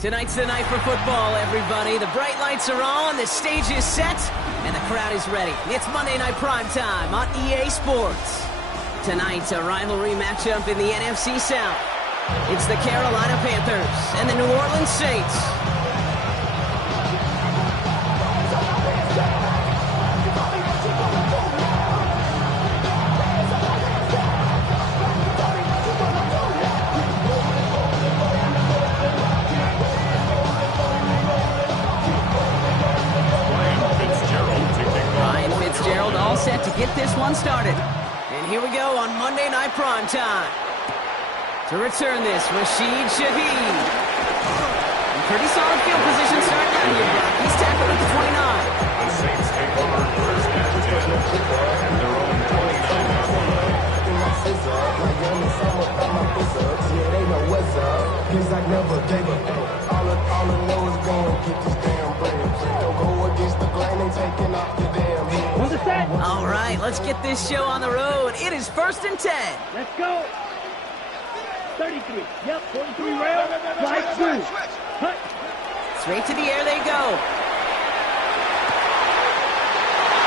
Tonight's the night for football, everybody. The bright lights are on, the stage is set, and the crowd is ready. It's Monday Night Primetime on EA Sports. Tonight's a rivalry matchup in the NFC South. It's the Carolina Panthers and the New Orleans Saints. Set to get this one started. And here we go on Monday Night Primetime. To return this, Rashid Shaheed. In pretty solid field position starting out here, Brock. He's tackled at the 29. The Saints take over first and 10 at their own 29. All right, let's get this show on the road. It is 1st and 10. Let's go. 33. Yep, 43 rail. Right through. Hut. Straight to the air they go.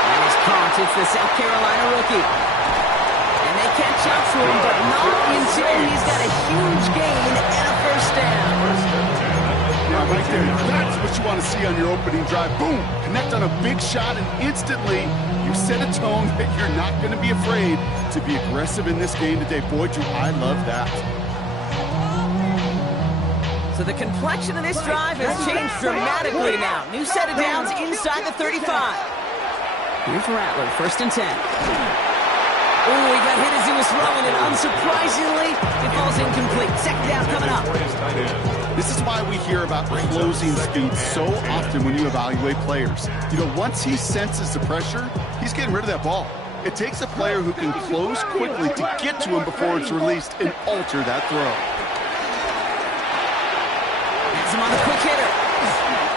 And his caught. It's the South Carolina rookie. And they catch up to him, but not until he's got a huge gain and a first down. Yeah, right there. That's what you want to see on your opening drive. Boom! Connect on a big shot, and instantly you set a tone that you're not going to be afraid to be aggressive in this game today. Boy, do I love that. So the complexion of this drive has changed dramatically now. New set of downs inside the 35. Here's Rattler, 1st and 10. Oh, he got hit as he was throwing, and unsurprisingly, it falls incomplete. 2nd down coming up. This is why we hear about closing speed so often when you evaluate players. You know, once he senses the pressure, he's getting rid of that ball. It takes a player who can close quickly to get to him before it's released and alter that throw. Has him on the quick hitter.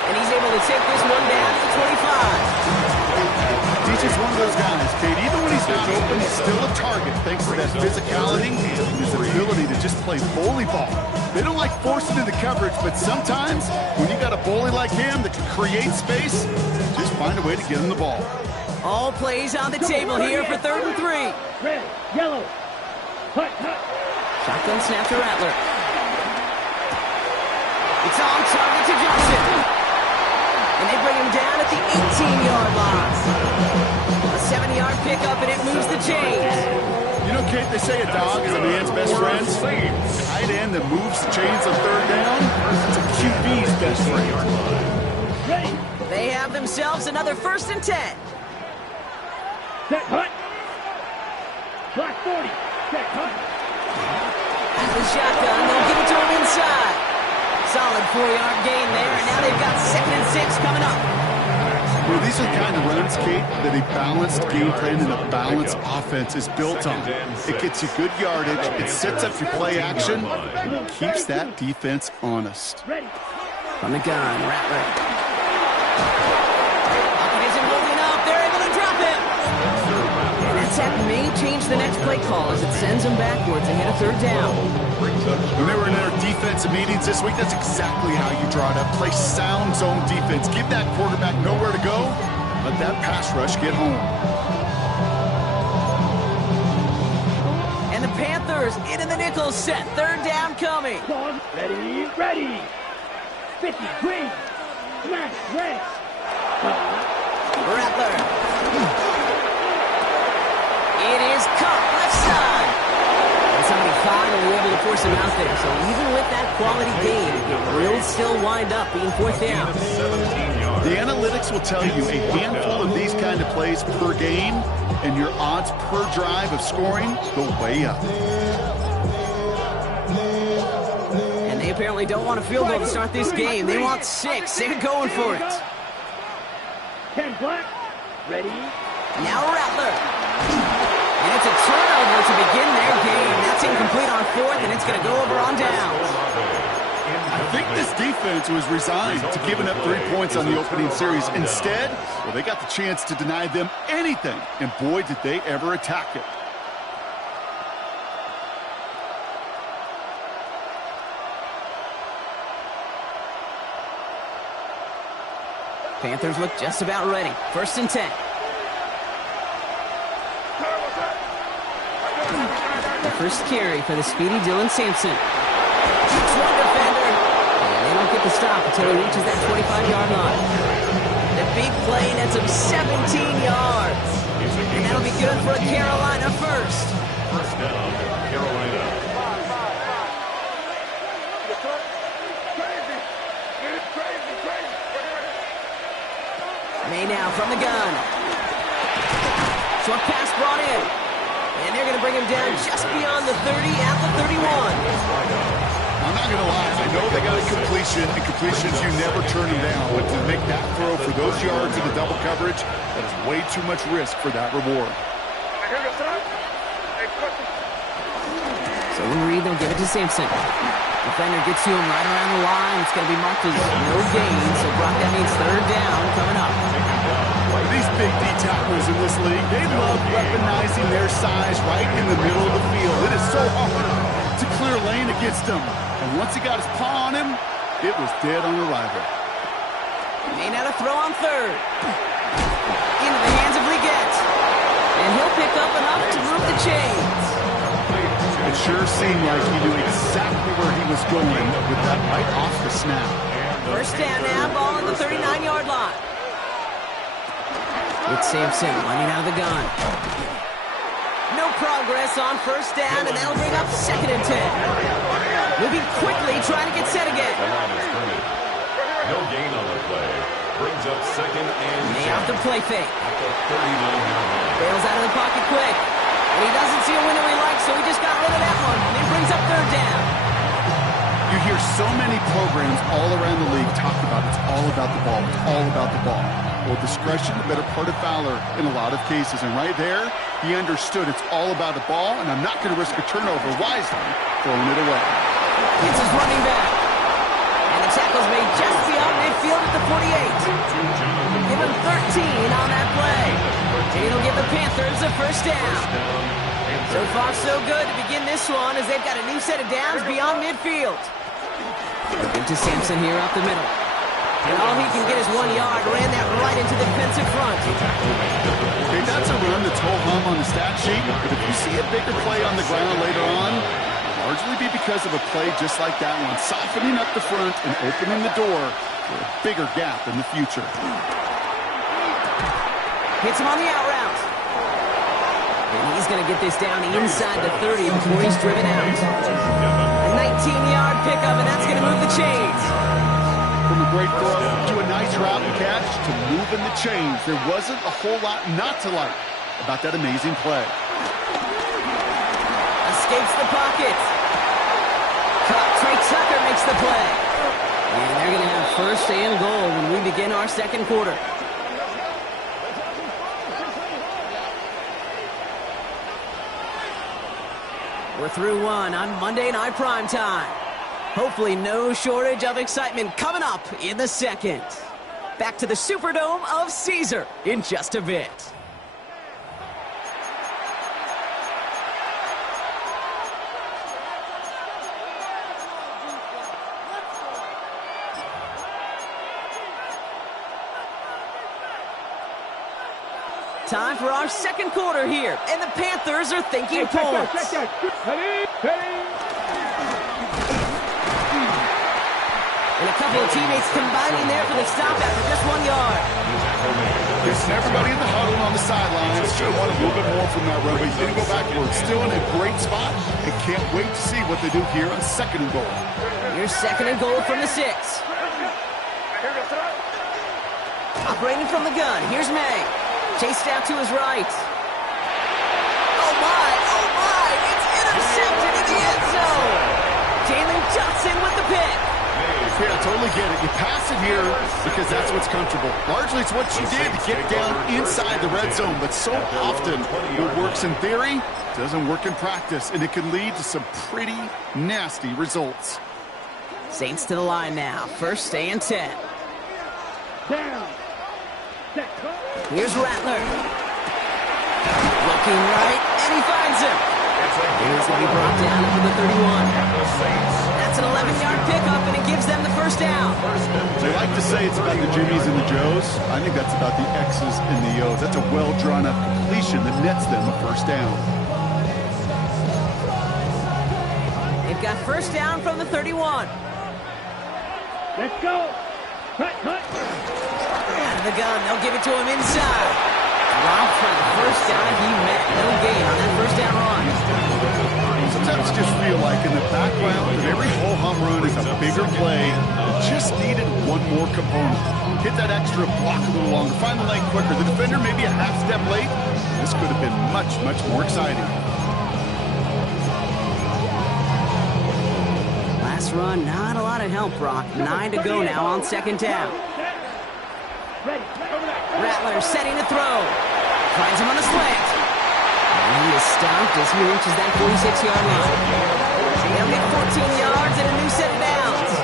And he's able to take this one down to the 25. DJ's one of those guys, Kate. Even when he's not open, he's still a target thanks to that physicality and his ability to just play bully ball. They don't like forcing into coverage, but sometimes when you got a bully like him that can create space, just find a way to get him the ball. All plays on the table here for 3rd and 3. Red, yellow. Hut, hut. Shotgun snap to Rattler. It's on target to Johnson. And they bring him down at the 18-yard line. A 7-yard pickup, and it moves the chains. You know, Kate, they say a dog is a man's best friend. Tight end that moves the chains on 3rd down, it's a QB's best friend. Ready. They have themselves another 1st and 10. Set, hut. Block 40. Set, hut. At the shotgun, they'll give it to him inside. Solid 4-yard gain there, and now they've got 2nd and 6 coming up. Well, these are the kind of runs, Kate, that a balanced game plan and a balanced offense is built on. It gets you good yardage, it sets up your play action, and it keeps that defense honest. Ready. From the gun, Rattler. Pocket isn't holding up. They're able to drop him. And that sack may change the next play call as it sends them backwards ahead of 3rd down. When they were in their defensive meetings this week, that's exactly how you draw it up. Play sound zone defense. Give that quarterback nowhere to go. Let that pass rush get home. And the Panthers into the nickel set. 3rd down coming. Ready, ready. 50, green. Smash, red. Rattler. It is caught left side. And somebody 5 finally able to force him out there. So even with that quality gain, it will still wind up being fourth down. The analytics will tell you a handful of these kind of plays per game, and your odds per drive of scoring go way up. And they apparently don't want a field goal to start this game. They want 6. They're going for it. 10 black. Ready? Now Rattler. And it's a turnover to begin their game. That's incomplete on 4th, and it's going to go over on downs. I think this defense was resigned to giving up 3 points on the opening series. Instead, well, they got the chance to deny them anything, and boy, did they ever attack it. Panthers look just about ready. 1st and 10. The first carry for the speedy Dylan Sampson. Keeps one defender. And they don't get the stop until he reaches that 25-yard line. The big play nets him 17 yards. And that'll be good for a Carolina first. First down, Carolina. May now from the gun. Short pass brought in. And they're going to bring him down just beyond the 30 at the 31. I'm not going to lie. I know they got a completion, and completions, you never turn them down. But to make that throw for those yards in the double coverage, that is way too much risk for that reward. So in read, they'll give it to Sampson. Defender gets to him right around the line. It's going to be marked as no gain. So Brock, that means 3rd down coming up. These big D tackles in this league, they love weaponizing their size right in the middle of the field. It is so hard to clear lane against them. And once he got his paw on him, it was dead on arrival. May now to throw on 3rd. Into the hands of Leggett. And he'll pick up enough to move the chains. It sure seemed like he knew exactly where he was going with that right off the snap. 1st down now, ball on the 39-yard line. It's Sampson running out of the gun. No progress on 1st down, and that'll bring up 2nd and 10. Moving quickly, trying to get set again. No gain on the play. Brings up 2nd and 10. May off the play fake. At the 39-yard line. Bails out of the pocket quick. And he doesn't see a window he likes, so he just got rid of that one. And it brings up 3rd down. You hear so many programs all around the league talk about it's all about the ball. It's all about the ball. Well, discretion, the better part of valor in a lot of cases. And right there, he understood it's all about the ball, and I'm not going to risk a turnover wisely, throwing it away. It's his running back. And the tackle's made just beyond midfield at the 48. Give him 13 on that play. And it'll give the Panthers a 1st down. So far, so good to begin this one as they've got a new set of downs beyond midfield. Looking to Sampson here up the middle. And all he can get is 1 yard. Ran that right into the defensive front. Okay, that's a run that's ho-hum on the stat sheet, but if you see a bigger play on the ground later on, it'll largely be because of a play just like that one, softening up the front and opening the door for a bigger gap in the future. Hits him on the out route. And he's going to get this down inside the 30 before he's driven out. A 19-yard pickup, and that's going to move the chains. From a great throw to a nice route and catch to moving the chains. There wasn't a whole lot not to like about that amazing play. Escapes the pocket. Trey Tucker makes the play. And they're going to have 1st and goal when we begin our 2nd quarter. We're through one on Monday Night Primetime. Hopefully no shortage of excitement coming up in the 2nd. Back to the Superdome of Caesar in just a bit. Time for our 2nd quarter here, and the Panthers are thinking points. Ready? And a couple of teammates combining there for the stop after just 1 yard. There's everybody in the huddle on the sidelines. Should have wanted a little bit more from that run, but he didn't go backwards. Still in a great spot, and can't wait to see what they do here on 2nd and goal. Here's 2nd and goal from the 6. Operating from the gun, here's May. Chased out to his right. Oh my, it's intercepted in the end zone. Jalen Johnson with the pick. Yeah, I totally get it. You pass it here because that's what's comfortable. Largely, it's what you did to get down inside the red zone, but so often what works in theory doesn't work in practice, and it can lead to some pretty nasty results. Saints to the line now. 1st and 10. Down. Set. Here's Rattler. Looking right, and he finds him. Here's what he brought down into the 31. That's an 11-yard pickup, and it gives them the 1st down. They like to say it's about the Jimmies and the Joes. I think that's about the X's and the O's. That's a well-drawn-up completion that nets them a 1st down. They've got 1st down from the 31. Let's go. Cut. Out of the gun, they'll give it to him inside. Dropped for the 1st down he met. No gain on that 1st down run. Sometimes I just feel like in the background of every ho-hum run is a bigger play that just needed one more component. Hit that extra block a little longer, find the lane quicker. The defender maybe a half step late. This could have been much, much more exciting. Last run, not a lot of help, Brock. 9 to go now on 2nd down. Rattler setting to throw. Finds him on a slant. And he is stopped as he reaches that 46-yard line. They'll get 14 yards and a new set of downs.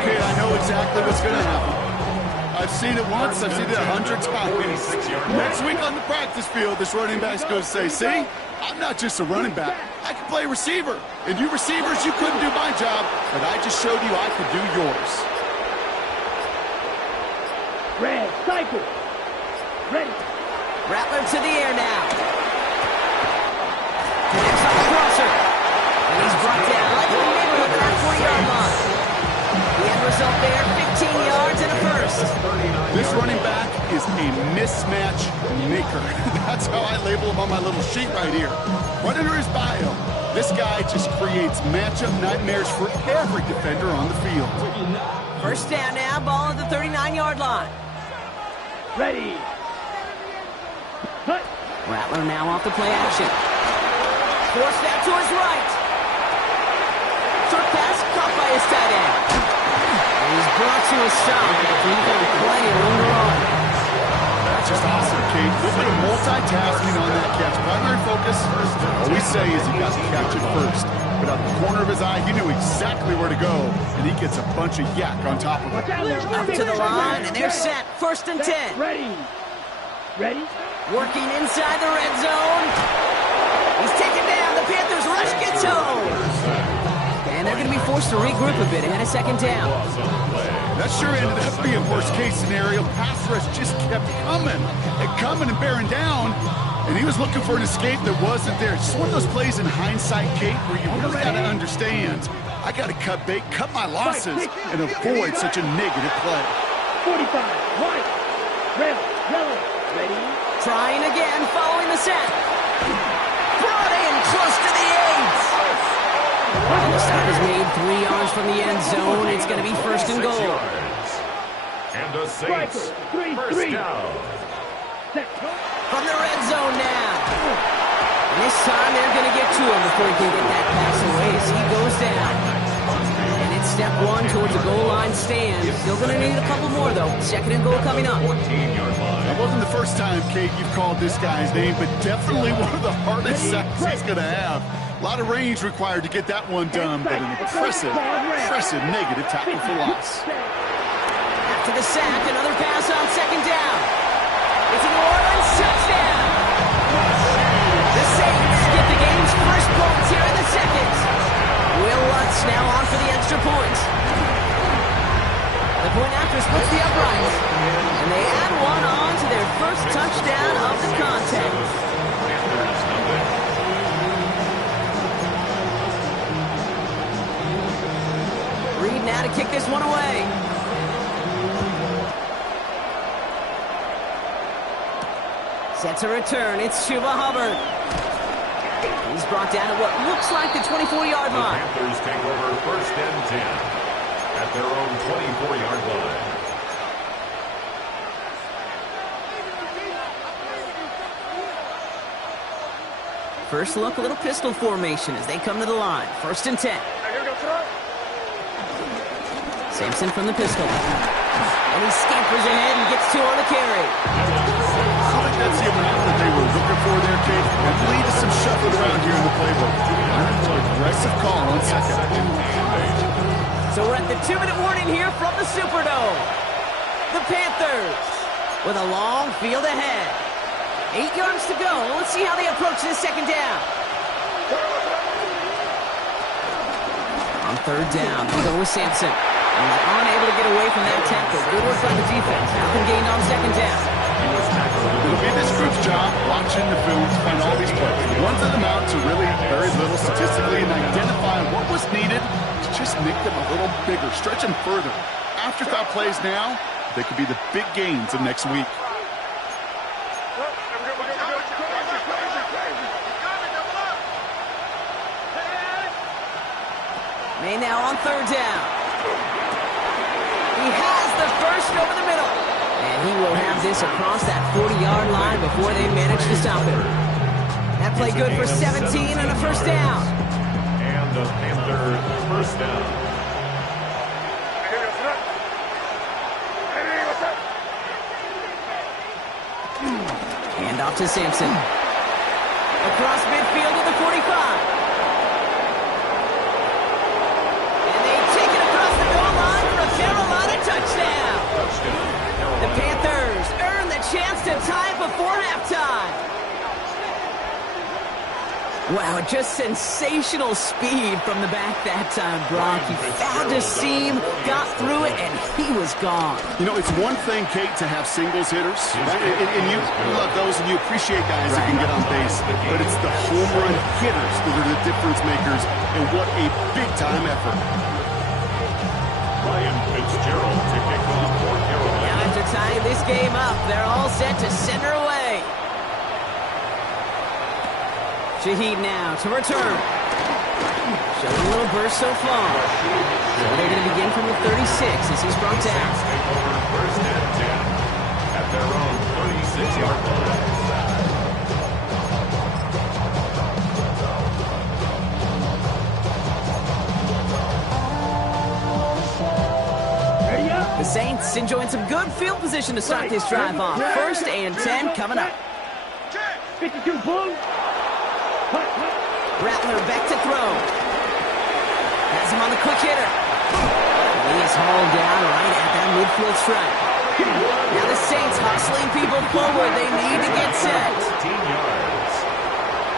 Okay, I know exactly what's going to happen. I've seen it once, I've seen it 100 times. Next week on the practice field, this running back's going to say, see, I'm not just a running back. I can play receiver. And you receivers, you couldn't do my job, but I just showed you I could do yours. Red, cycle. Ready. Rattler to the air now. Connects on the crosser. And he's brought down right in the neighborhood of that 40-yard line. The end result there, 15 yards and a 1st. This running back is a mismatch maker. That's how I label him on my little sheet right here. Right under his bio, this guy just creates matchup nightmares for every defender on the field. 1st down now, ball at the 39-yard line. Ready. Cut. Rattler now off the play action. Forced out to his right. Short pass caught by his tight end. And he's brought to a stop. He's got plenty of room to run. That's just awesome, Kate. A little bit of multitasking on that catch. Primary focus, all we say is he got to catch it first. But out the corner of his eye, he knew exactly where to go, and he gets a bunch of yak on top of it. Up to the line, and they're set. 1st and 10. Ready. Ready. Working inside the red zone. He's taken down. The Panthers rush gets home. And they're going to be forced to regroup a bit ahead of 2nd down. That sure ended up being worst-case scenario. Pass rush just kept coming and bearing down. And he was looking for an escape that wasn't there. It's just one of those plays in hindsight, Kate, where you really got to understand, I got to cut bait, cut my losses, and avoid such a negative play. 45, white, red, yellow, ready. Trying again, following the set. Brought in close to the 8. The stop is made 3 yards from the end zone. It's going to be 1st and goal. And the Saints, 1st down. From the red zone now. This time they're going to get to him before he can get that pass away as he goes down. And it's step 1 towards the goal line stand. Still going to need a couple more, though. 2nd and goal coming up. That wasn't the first time, Kate, you've called this guy's name, but definitely one of the hardest sacks he's going to have. A lot of range required to get that one done, but an impressive negative tackle for loss. After the sack, another pass on 2nd down. It's a New Orleans touchdown. The Saints get the game's first points here in the 2nd. Will Lutz now on for the extra point. The point after splits the uprights. And they add one on to their first touchdown of the contest. Reed now try to kick this one away. Set to return. It's Chuba Hubbard. He's brought down at what looks like the 24-yard line. The Panthers take over 1st and 10 at their own 24-yard line. First look, a little pistol formation as they come to the line. 1st and 10. Sampson from the pistol. And he scampers ahead and gets 2 on the carry. I think that's the amount that they were looking for there, Kate. And lead to some shuffling around here in the playbook. Aggressive call on 2nd. So we're at the 2-minute warning here from the Superdome. The Panthers with a long field ahead. 8 yards to go. Let's see how they approach this 2nd down. On 3rd down, we go with Sampson. And he's unable to get away from that tackle. Good work by the defense. Falcon gained on 2nd down. It'll be this group's job watching the film to find all these plays. One to them out to really very little statistically and identify what was needed to just make them a little bigger, stretch them further. Afterthought plays now, they could be the big gains of next week. May now on 3rd down. He has the first over the middle. And he will have this across that 40-yard line before they manage to stop him. That play good for 17 and a 1st down. And the Panthers 1st down. Hand off to Sampson. Across midfield to the 45. Carolina touchdown. The Panthers earn the chance to tie before halftime. Wow, just sensational speed from the back that time, Brock. He found a seam, got through it, and he was gone. You know, it's one thing, Kate, to have singles hitters, and you love those, and you appreciate guys that can get on base, but it's the home run hitters that are the difference makers, and what a big-time effort. Ryan Fitzgerald to kick off for Carolina. Now after tying this game up, they're all set to send her away. Shaheed now to return. Showing a little burst so far. So they're going to begin from the 36 as he's brought down. Take over 1st and 10 at their own 36-yard line. The Saints enjoying some good field position to start this drive off. 1st and 10 coming up. 52 bull. Rattler back to throw. Has him on the quick hitter. And he is hauled down right at that midfield stripe. Now the Saints hustling people forward. They need to get set. 14 yards.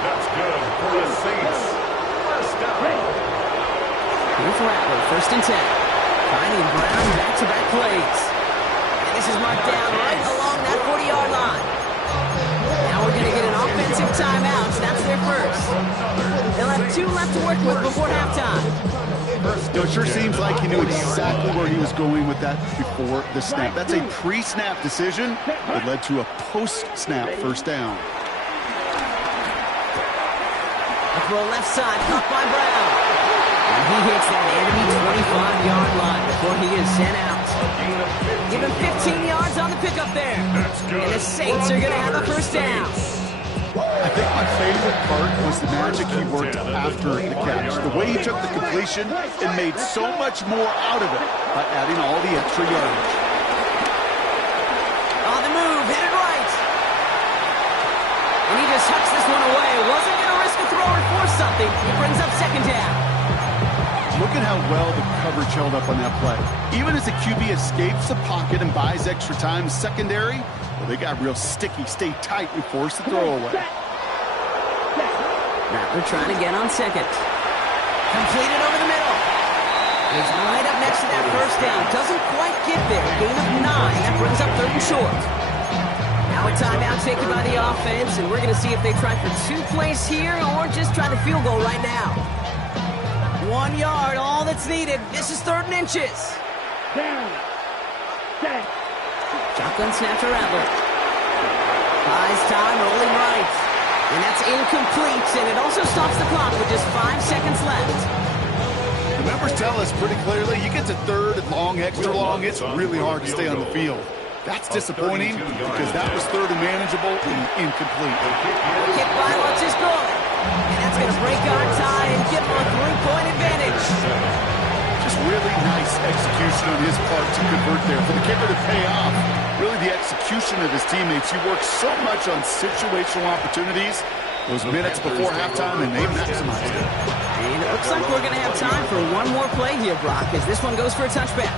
That's good for the Saints. 1st down. Here's Rattler, 1st and 10. Finding Brown back-to-back plays. And this is marked down right along that 40-yard line. Now we're going to get an offensive timeout. That's their first. They'll have 2 left to work with before halftime. It sure seems like he knew exactly where he was going with that before the snap. That's a pre-snap decision that led to a post-snap 1st down. A throw left side, caught by Brown. And he hits that enemy 25-yard line before he is sent out. Give him 15 yards on the pickup there. And the Saints are going to have a 1st down. I think my favorite part was the magic he worked after the catch. The way he took the completion and made so much more out of it by adding all the extra yardage. On the move, headed right. And he just hucks this one away. Wasn't going to risk a throw or force something. He brings up 2nd down. Look at how well the coverage held up on that play. Even as the QB escapes the pocket and buys extra time secondary, well, they got real sticky, stay tight, and force the throw away. Rattler trying to get on 2nd. Completed over the middle. He's right up next to that 1st down. Doesn't quite get there. Gain of 9. That brings up 3rd and short. Now a timeout taken by the offense, and we're going to see if they try for 2 plays here or just try the field goal right now. 1 1 yard, all that's needed. This is 3rd and inches. Down. Set. Shotgun snap to Rattler. Buys time, rolling right. And that's incomplete, and it also stops the clock with just 5 seconds left. The numbers tell us pretty clearly, you get to 3rd and long, extra long, it's really hard to stay on the field. That's disappointing because that was 3rd and manageable and incomplete. The kick by Lutz is good. And that's going to break our tie and give them a 3-point advantage. Just really nice execution on his part to convert there. For the kicker to pay off, really the execution of his teammates. He works so much on situational opportunities, those minutes before halftime, and they maximized it. And it looks like we're going to have time for one more play here, Brock, as this one goes for a touchback.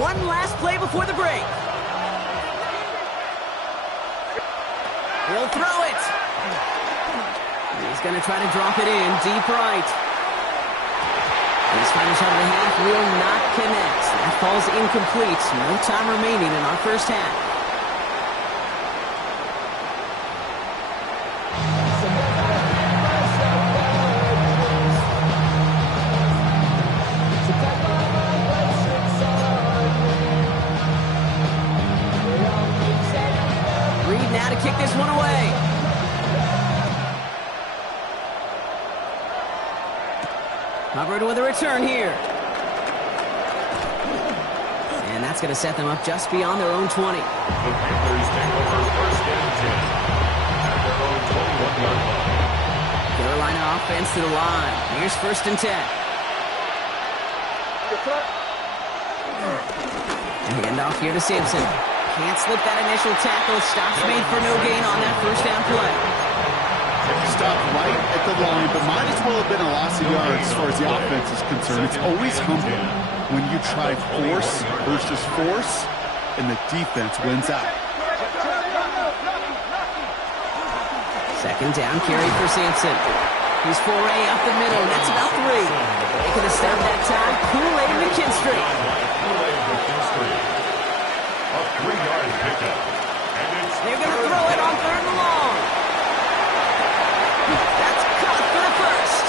One last play before the break. He'll throw it. He's going to try to drop it in deep right. His final shot of the half will not connect. That falls incomplete. No time remaining in our first half. Kick this one away. Hubbard with a return here. And that's going to set them up just beyond their own 20. The Panthers take over 1st and 10 at their own 21-yard line. Carolina offense to the line. Here's 1st and 10. And hand off here to Sampson. Can't slip that initial tackle. Stops made for no gain on that 1st down play. Stopped right at the line, but might as well have been a loss of yards as far as the offense is concerned. It's always humbling when you try force versus force, and the defense wins out. 2nd down carry for Sampson. He's foray up the middle. That's about 3. Making a stop that time. Kool-Aid McKinstry. A 3-yard pickup. They're going to throw it on 3rd and long. That's caught for the 1st.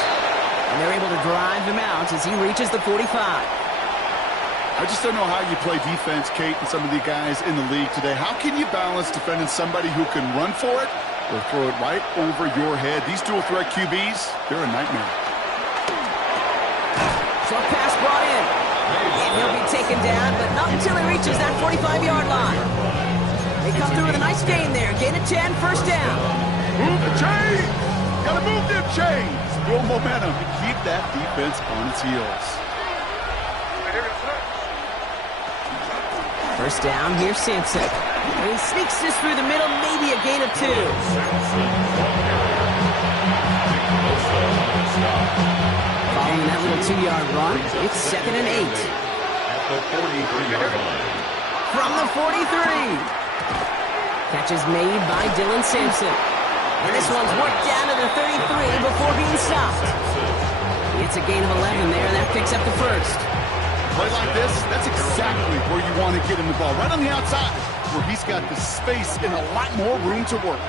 And they're able to drive him out as he reaches the 45. I just don't know how you play defense, Kate, and some of the guys in the league today. How can you balance defending somebody who can run for it or throw it right over your head? These dual threat QBs, they're a nightmare. Short pass brought in. And he'll be taken down, but not until he reaches that 45-yard line. They come through with a nice gain there. Gain of 10, 1st down. Move the chains! Gotta move them chains! Build momentum to keep that defense on its heels. 1st down, here's Sampson. And he sneaks this through the middle, maybe a gain of 2. Following that little 2-yard run, it's 2nd and 8. At the 43-yard line. From the 43. Catch is made by Dylan Sampson. And this one's worked down to the 33 before being stopped. It's a gain of 11 there, and that picks up the 1st. Play like this, that's exactly where you want to get him the ball. Right on the outside, where he's got the space and a lot more room to work.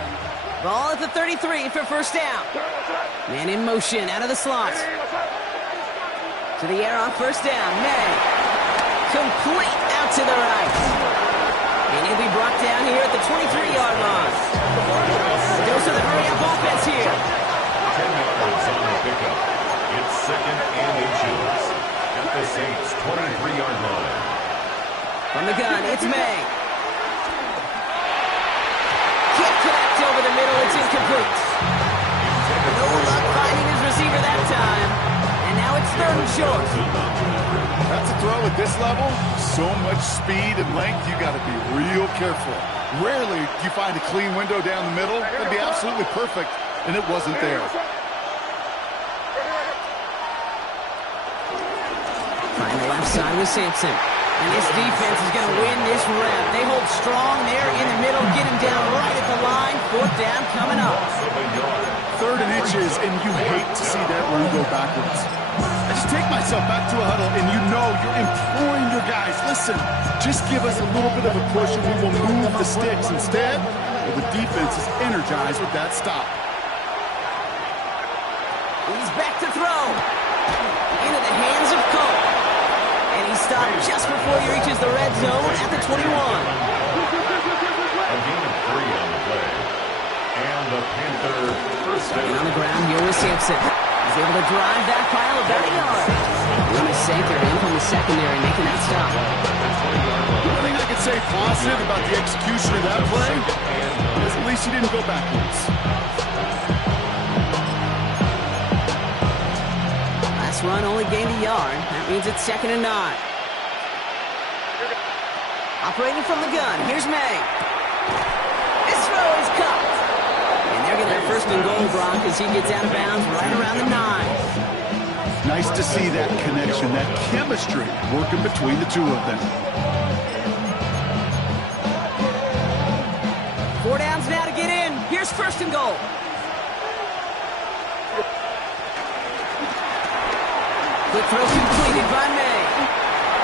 Ball at the 33 for 1st down. Man in motion out of the slot. To the air on 1st down. May. Complete out to the right. And he'll be brought down here at the 23-yard line. Dose of the hurry-up offense here. 10 yards on the pickup. It's 2nd and inches. At the Saints' 23-yard line. From the gun, it's May. Can't connect over the middle, it's incomplete. No luck finding his receiver that time. And now it's 3rd and short. That's a throw at this level. So much speed and length, you got to be real careful. Rarely do you find a clean window down the middle. It'd be absolutely perfect, and it wasn't there. Find the left side with Sampson. And this defense is going to win this rep. They hold strong there in the middle, get him down right at the line. 4th down coming up. 3rd and inches, and you hate to see that run go backwards. I just take myself back to a huddle, and you know you're imploring your guys, listen, just give us a little bit of a push and we will move the sticks. Instead, Well, the defense is energized with that stop. He's back to throw. Into the hands of Cole. And he stopped just before he reaches the red zone at the 21. A gain of 3 on the play. And the Panther first down. And on the ground here with Sampson. He's able to drive that pile about a yard. Run a saker in from the secondary, making that stop. The only thing I could say positive about the execution of that play is at least he didn't go backwards. Last run only gained a yard. That means it's 2nd and 9. Operating from the gun, here's May. This throw is caught. And they're getting their 1st and goal, Brock, as he gets out of bounds right around the 9. Nice to see that connection, that chemistry working between the two of them. 4 downs now to get in. Here's 1st and goal. Quick throw completed by May.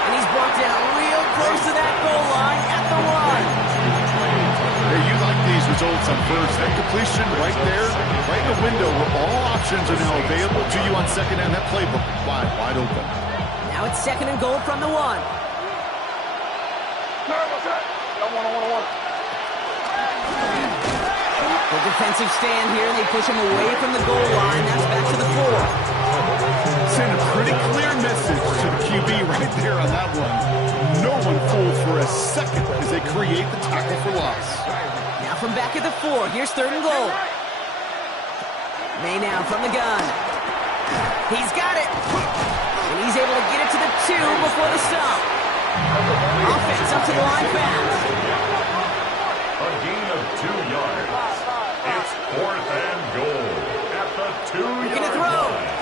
And he's brought down real close to that goal line at the 1. Hey, you like these results on first. That completion right there, right in the window where all options are now available to you on 2nd down. That playbook wide open. Now it's 2nd and goal from the 1. The defensive stand here. They push him away from the goal line. That's back to the 4. Send a pretty clear message to the QB right there on that one. No one fooled for a second as they create the tackle for loss. Now from back at the 4, here's 3rd and goal. May now from the gun. He's got it. And he's able to get it to the 2 before the stop. Offense up to the line fast. A gain of 2 yards. It's 4th and goal at the 2-yard line.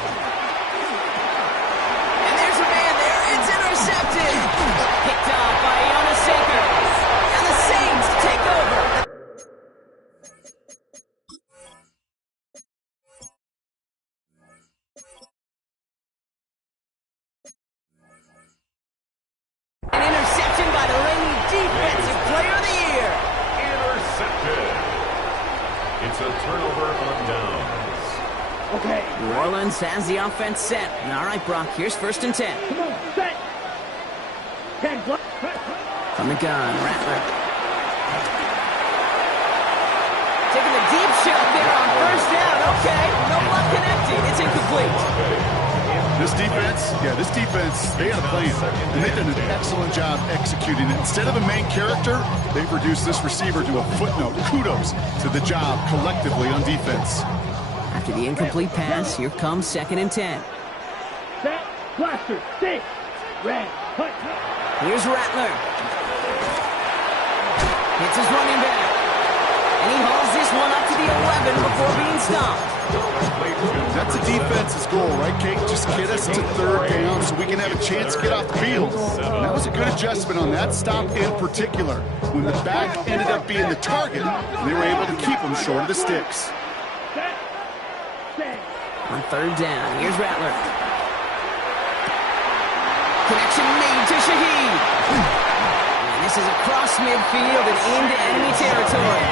And there's a man there. It's intercepted. Picked off by Jonas Saker. And the Saints take over. An interception by the reigning defensive player of the year. Intercepted. It's a turnover on downs. Okay. New Orleans has the offense set. All right, Brock, here's 1st and 10. Come on, set. 10, block. From the gun, Rattler. Taking the deep shot there on 1st down. Okay, no block connected. It's incomplete. This defense, they had a plan, and they've done an excellent job executing it. Instead of a main character, they've reduced this receiver to a footnote. Kudos to the job collectively on defense. After the incomplete pass, here comes 2nd and 10. Set. Blaster. 6. Red. Hut. Here's Rattler. Hits his running back. And he hauls this one up to the 11 before being stopped. That's a defense's goal, right, Kate? Just get us to 3rd down so we can have a chance to get off the field. And that was a good adjustment on that stop in particular. When the back ended up being the target, they were able to keep him short of the sticks. On 3rd down, here's Rattler. Connection made to Shaheed. And this is across midfield and into enemy territory.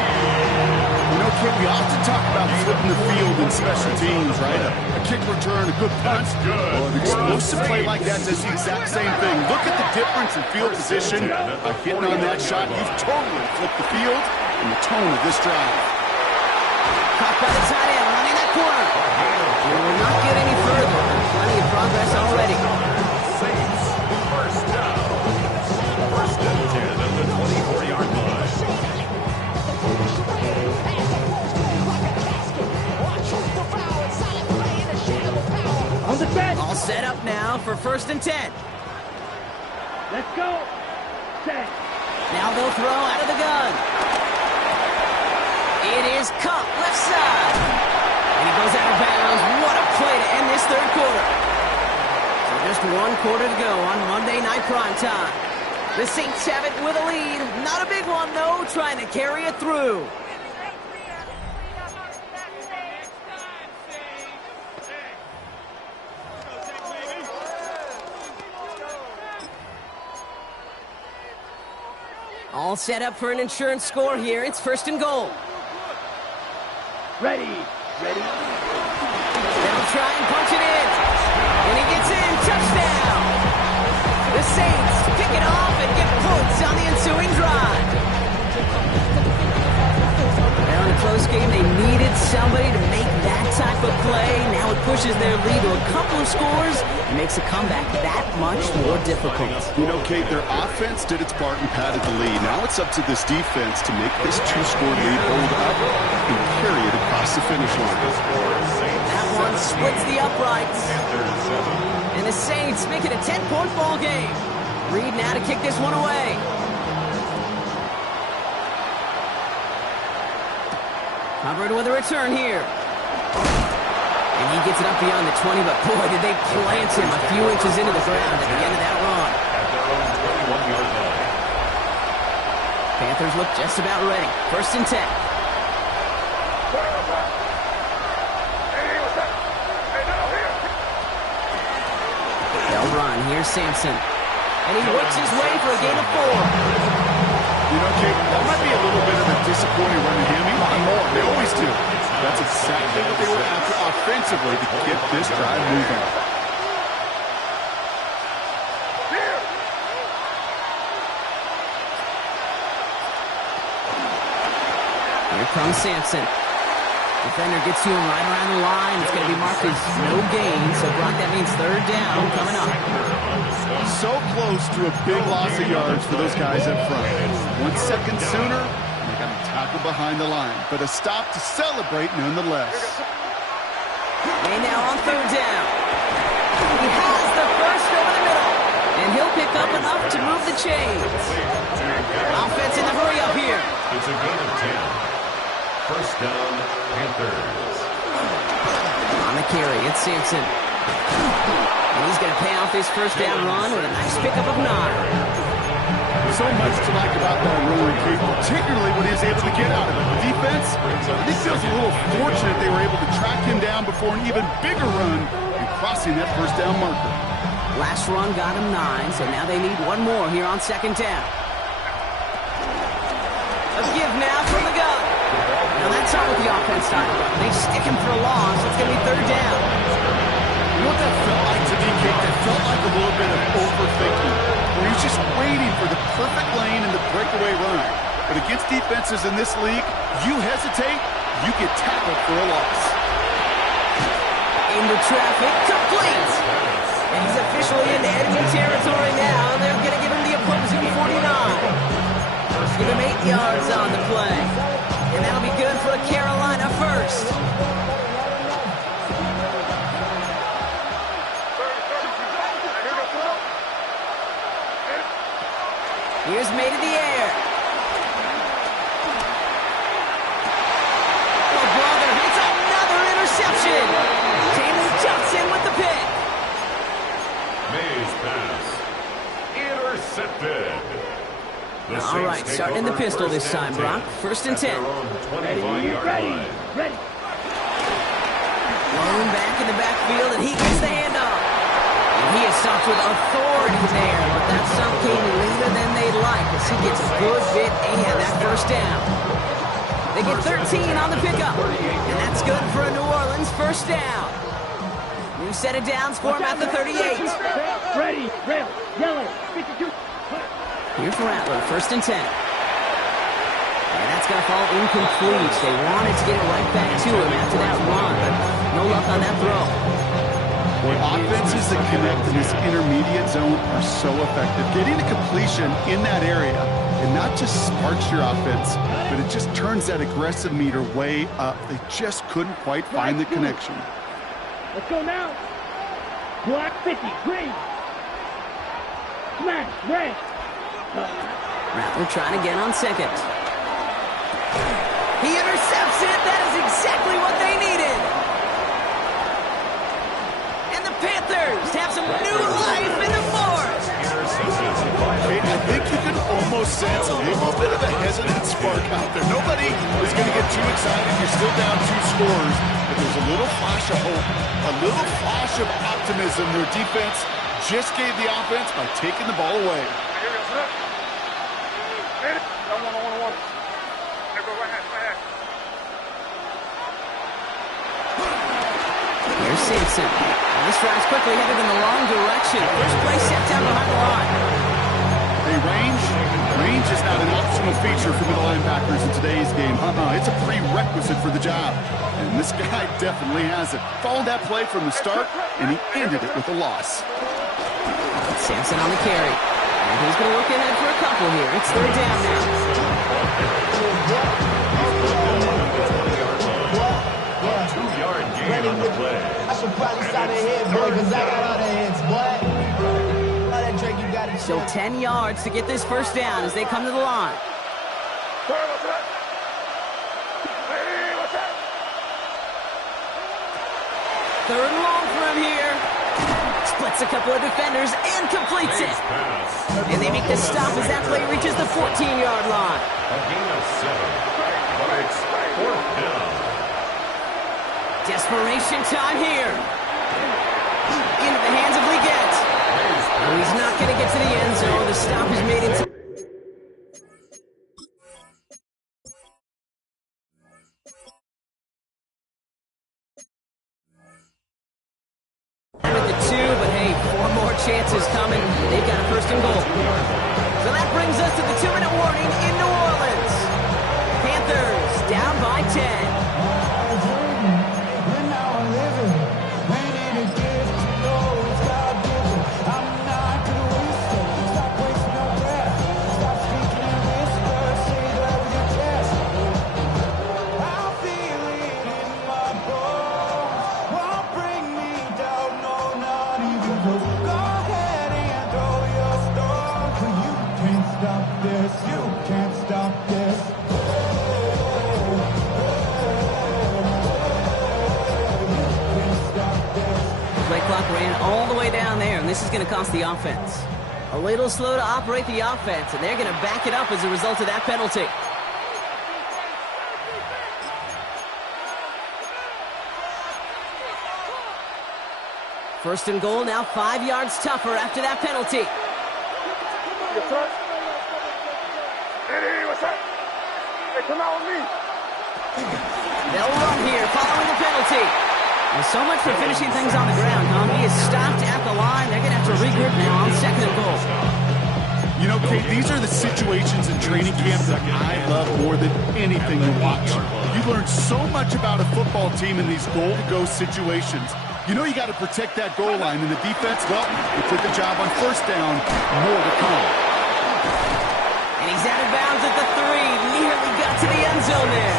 You know, Kate, we often talk about flipping the field in special teams, right? A kick return, a good punt. Well, an explosive play like that does the exact same thing. Look at the difference in field position. By hitting on that shot, you've totally flipped the field and the tone of this drive. Caught by the tight end, running that corner. And will not get any further. Plenty of progress already. Saints, 1st down. 1st and 10 at the 24-yard line. On the set. All set up now for 1st and 10. Let's go. Set. Now they'll throw out of the gun. It is Cup, left side. And he goes out of bounds. What a play to end this 3rd quarter. So just 1 quarter to go on Monday Night Primetime. The Saints have it with a lead. Not a big one, though, trying to carry it through. All set up for an insurance score here. It's 1st and goal. Ready. They'll try and punch it in. And he gets in. Touchdown. The Saints pick it off and get points on the ensuing drive. Now in a close game, they needed somebody to make that type of play. Now it pushes their lead to a couple of scores and makes a comeback that much more difficult. You know, Kate, their offense did its part and padded the lead. Now it's up to this defense to make this 2-score lead hold up and carry it across the finish line. That one splits the uprights. And the Saints make it a 10-point ball game. Reed now to kick this one away. Covered with a return here. And he gets it up beyond the 20, but boy, did they plant him a few inches into the ground at the end of that run. At their own 21-yard line. Panthers look just about ready. 1st and 10. They'll run. Here's Sampson. And he works his way for a gain of 4. You know, Kate, that might be a little bit of a disappointing run to him. He wanted more. They always do. That's exactly what they were after offensively to get this drive moving. Here comes Sampson. Defender gets to him right around the line. It's going to be marked as no gain. So, Brock, that means 3rd down coming up. So close to a big loss of yards for those guys up front. 1 second sooner, and they got to tackle behind the line. But a stop to celebrate nonetheless. And now on 3rd down. He has the first over the middle. And he'll pick up enough to move the chains. Offense in the hurry up here. It's a gain of 10. 1st down, Panthers. On the carry, it's Sampson. And he's going to pay off his 1st down run with a nice pickup of 9. So much to like about that run, Kate, particularly when he was able to get out of it. The defense, I think feels a little fortunate they were able to track him down before an even bigger run and crossing that 1st down marker. Last run got him 9, so now they need one more here on 2nd down. A give now from the gun. Now that's not what the offense started. They stick him for a loss. It's going to be 3rd down. You know what that felt like to me, Kate? That felt like a little bit of overthinking, where he's just waiting for the perfect lane and the breakaway run. But against defenses in this league, you hesitate, you get tackled for a loss. Into traffic, complete. And he's officially into enemy territory now. They're going to give him the opposing 49. Give him 8 yards on the play. And that'll be good for a Carolina 1st. Here's made in the air. Oh, brother, it's another interception. Taylor Johnson with the pick. Mays pass. Intercepted. All right, starting in the pistol this time, Brock. 1st and 10. Ready. Blown back in the backfield, and he gets the handoff. And he is stopped with authority there, but that stop came later than they'd like as he gets a good bit and that 1st down. They get 13 on the pickup, and that's good for a New Orleans 1st down. New set of downs for him at the 38. Ready. Yellow. 52. Here's Rattler, 1st and 10. And that's going to fall incomplete. They wanted to get it right back to him after that run, but no luck on that throw. Offenses that connect in this intermediate zone are so effective. Getting a completion in that area, it not just sparks your offense, but it just turns that aggressive meter way up. They just couldn't quite find the connection. Let's go now. Black 50, green. Smash, red. Rattler trying again on 2nd. He intercepts it. That is exactly what they needed. And the Panthers have some new life in the 4th. I think you can almost sense a little bit of a hesitant spark out there. Nobody is going to get too excited. You're still down 2 scores, but there's a little flash of hope, a little flash of optimism. Their defense just gave the offense by taking the ball away. Here's Simpson. And this drive's quickly headed in the wrong direction. First play set down behind the line. Hey, range is not an optional feature for middle linebackers in today's game. It's a prerequisite for the job. And this guy definitely has it. Followed that play from the start, and he ended it with a loss. Sampson on the carry. And he's going to look ahead for a couple here. It's third down now. So 10 yards to get this first down as they come to the line. Third and long for him here. Splits a couple of defenders and completes it. And they make the stop as that play reaches the 14-yard line. A gain of 7, but it's fourth down. Desperation time here. Into the hands of Leggett. Oh, he's not going to get to the end zone. The stop is made into... With the 2, but hey, 4 more chances coming. They've got a first and goal. So that brings us to the 2-minute warning in New Orleans. Panthers down by 10. Ran all the way down there, and this is going to cost the offense. A little slow to operate the offense, and they're going to back it up as a result of that penalty. First and goal, now 5 yards tougher after that penalty. They'll run here following the penalty. And so much for finishing things on the ground, huh? He is stopped at the line. They're going to have to regroup now on second and goal. You know, Kate, these are the situations in training camp that I love more than anything to watch. You learn so much about a football team in these goal-to-go situations. You know you got to protect that goal line, and the defense, well, they took the job on first down. More to come. And he's out of bounds at the 3. Nearly got to the end zone there.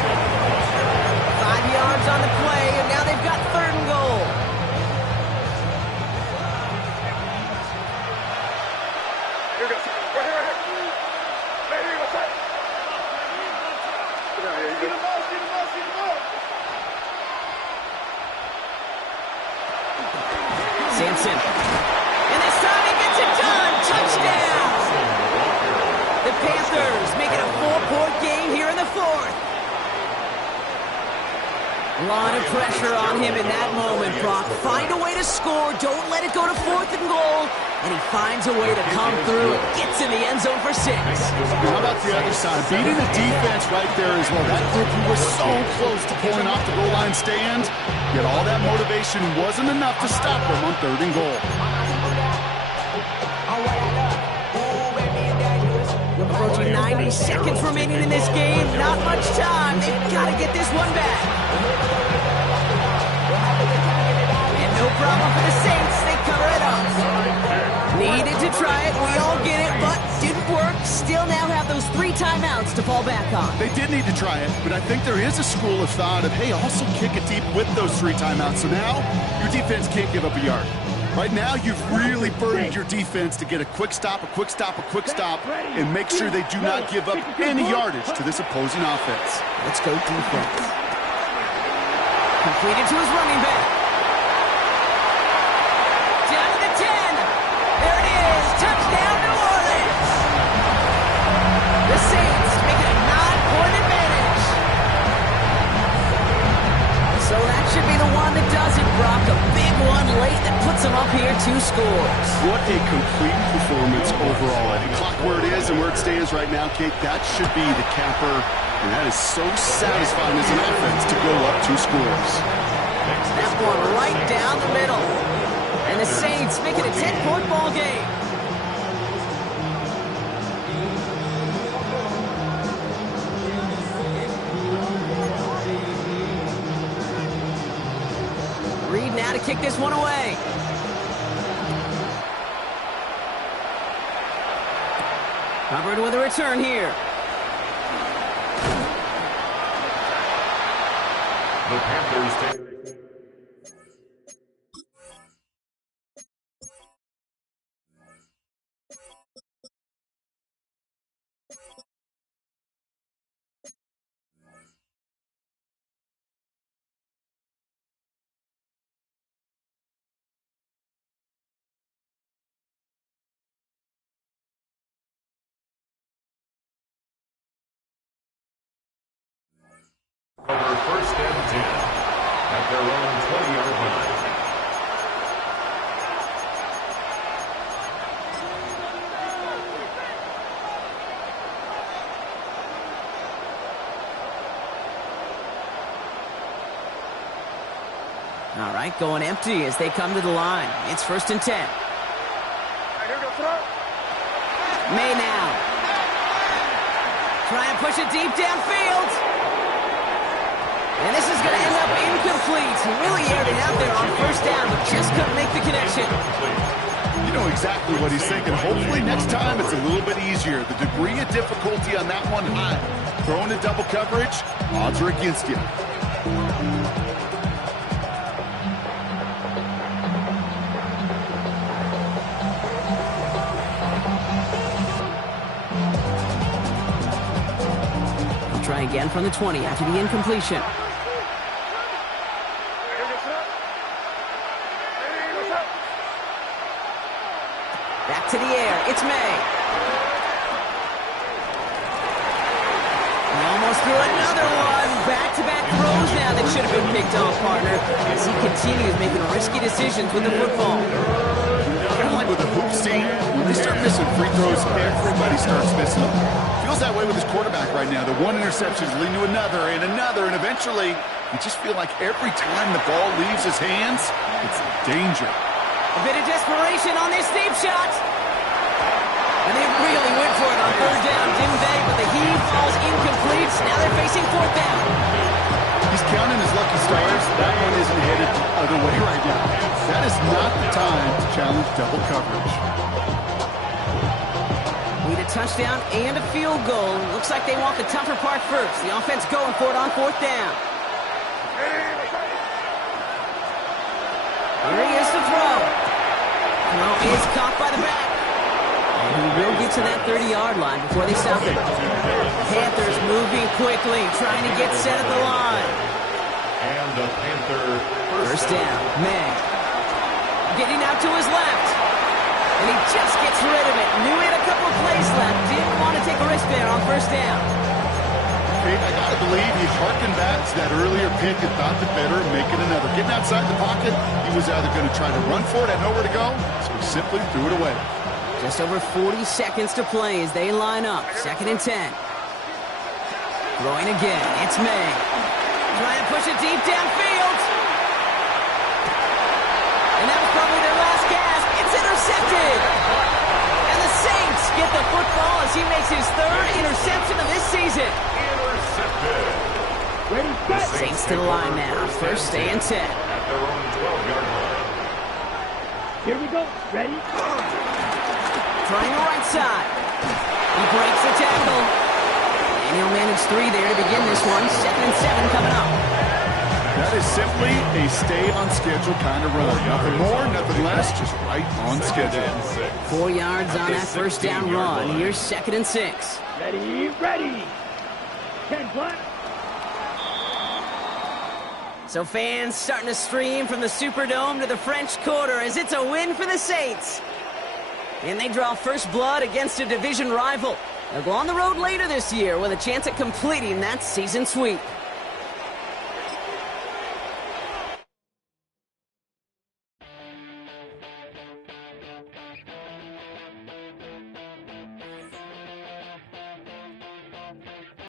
5 yards on the play, and now they've got third and goal. Sampson. And this time he gets it done. Touchdown. The Panthers make it a 4-point game here in the fourth. A lot of pressure on him in that moment, Brock. Find a way to score. Don't let it go to fourth and goal. And he finds a way to come through and gets in the end zone for 6. How about the other side? Beating the defense right there as well. That group who was so close to pulling off the goal line stand, yet all that motivation wasn't enough to stop them on third and goal. Approaching 90 seconds remaining in this game. Not much time. They've got to get this one back. And no problem for the Saints. They cover it up. Needed to try it. We all get it, but didn't work. Still now have those 3 timeouts to fall back on. They did need to try it, but I think there is a school of thought of, hey, also kick it deep with those 3 timeouts. So now your defense can't give up a yard. Right now, you've really burdened your defense to get a quick stop, and make sure they do not give up any yardage to this opposing offense. Let's go defense. Completed to his running back. Down to the 10. There it is. Touchdown, New Orleans. The Saints make it a 9-point advantage. So that should be the one that does it, Brock. A big one late that puts them up here, 2 scores. What a complete performance overall. Clock where it is and where it stands right now, Kate, that should be the capper. And that is so satisfying as an offense to go up 2 scores. That one right down the middle. And the Saints make it a 10-point ball game. Reed now to kick this one away. Hubbard with a return here. The Panthers take... Over 1st and 10 at their own 20-yard line. All right, going empty as they come to the line. It's 1st and 10. May now. Try and push it deep downfield. And this is going to end up incomplete. He really aired it out there on 1st down, but just couldn't make the connection. You know exactly what he's thinking. Hopefully next time it's a little bit easier. The degree of difficulty on that one high. Throwing in double coverage, odds are against you. Try again from the 20 after the incompletion. Back to the air. It's May. He almost threw another one. Back-to-back throws now that should have been picked off, partner, as he continues making risky decisions with the football. Kind of like with the hoop scene, when they start missing free throws, everybody starts missing them. Feels that way with his quarterback right now. The one interception is leading to another, and eventually, you just feel like every time the ball leaves his hands, it's danger. A bit of desperation on this deep shot. And they really went for it on 3rd down, didn't they? But the heave falls incomplete. Now they're facing 4th down. He's counting his lucky stars. That one isn't headed the other way right now. That is not the time to challenge double coverage. Need a touchdown and a field goal. Looks like they want the tougher part first. The offense going for it on 4th down. Here he is to throw. Throw is caught by the back. And he will get to that 30-yard line before they stop it. Panthers moving quickly, trying to get set at the line. And the Panther First down, May. Getting out to his left. And he just gets rid of it. Knew he had a couple plays left. Didn't want to take a risk there on 1st down. I got to believe he harkened back to that earlier pick and thought the better of making another. Getting outside the pocket, he was either going to try to run for it, had nowhere to go, so he simply threw it away. Just over 40 seconds to play as they line up. 2nd and 10. Throwing again. It's May. Trying to push it deep downfield. And that was probably their last gasp. It's intercepted. And the Saints get the football as he makes his 3rd interception of this season. Ready, set. Saints to the line now. 1st and 10. at their own 12-yard line. Here we go. Ready? Trying the right side. He breaks the tackle. And he'll manage 3 there to begin this one. 2nd and 7 coming up. That is simply a stay-on-schedule kind of run. Nothing more, nothing less, just right on schedule. 4 yards on that 1st down run. Here's 2nd and 6. Ready, ready. 10 black. So fans starting to stream from the Superdome to the French Quarter as it's a win for the Saints. And they draw first blood against a division rival. They'll go on the road later this year with a chance at completing that season sweep.